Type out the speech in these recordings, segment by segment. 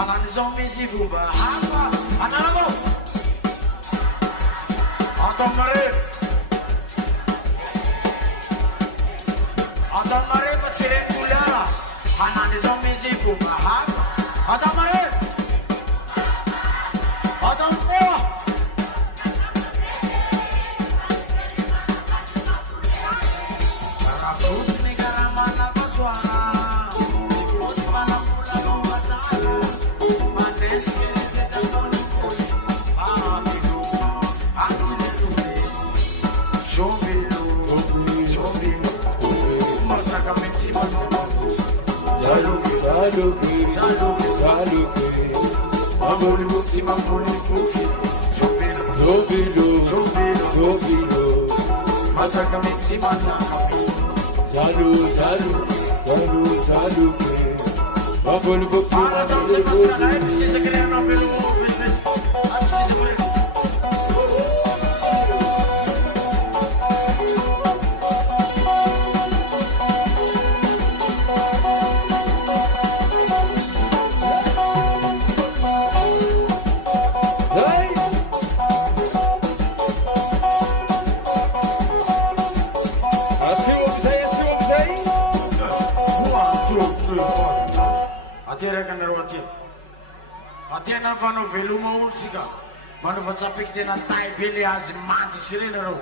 anan'izao misy fomba hafa ananako Antanmare fa tsy ren'olera anan'izao misy fomba hafa Antanmare Antanpoa Rafotiny karamana fasoara Atena fanao veloma olo tsika manao fa tsapiky tena tay be le azy manty sy reny reo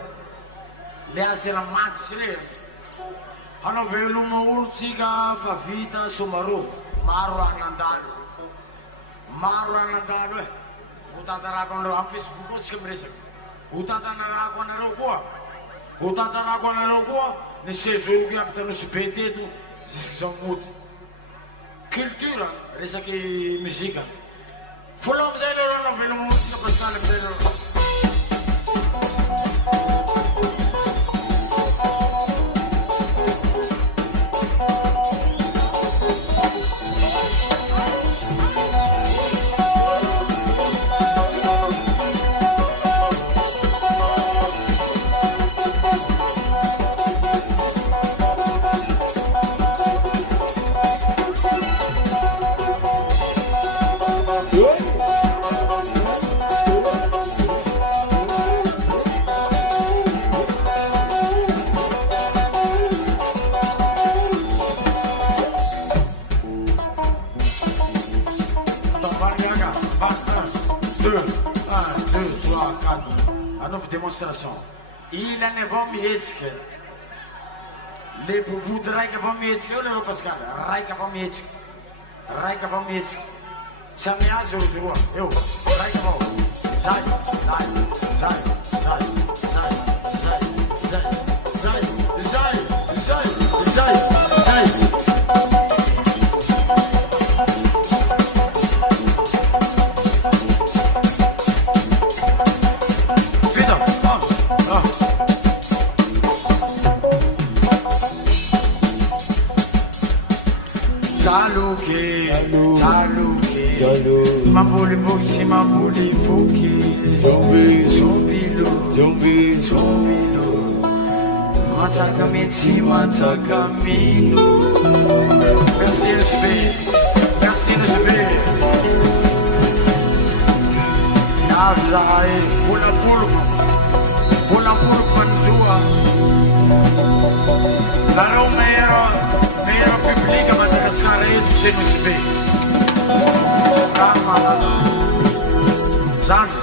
le azy tena manty sy reny hanao veloma olo tsika fa vita somaro maro raha nandalo e ho tantarako anareo amin'ny Facebook ao tsika miresaky ho tantarako anareo koa ny séjour aby tanosy be teto jusqu'izao mody culture resaky muzika Follow me there, run of the moon, démonstration. Il en est vont mietske. Les boubous de Raika vont mietske. Ou le Pascal. Raika vont mietske. Raika vont mietske. Ça me a joué de moi. Yo. Raika vont. Zai. Mambuli buksi, mambuli fuki, zombilo, matsakamiti, matsakamino. Merci le SB. Navzai, pulang panjua. Kalau mero publika Madagascar itu SB. Zandry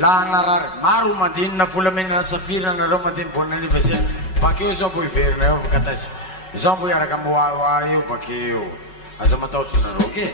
laha narary maro mandinina volamena safira nareo mandiny bonne anniversaire bakeo zao mbo iverina eo vakatazy zao mbo iaraka moaoa io bakeo aza matahotra nareo ke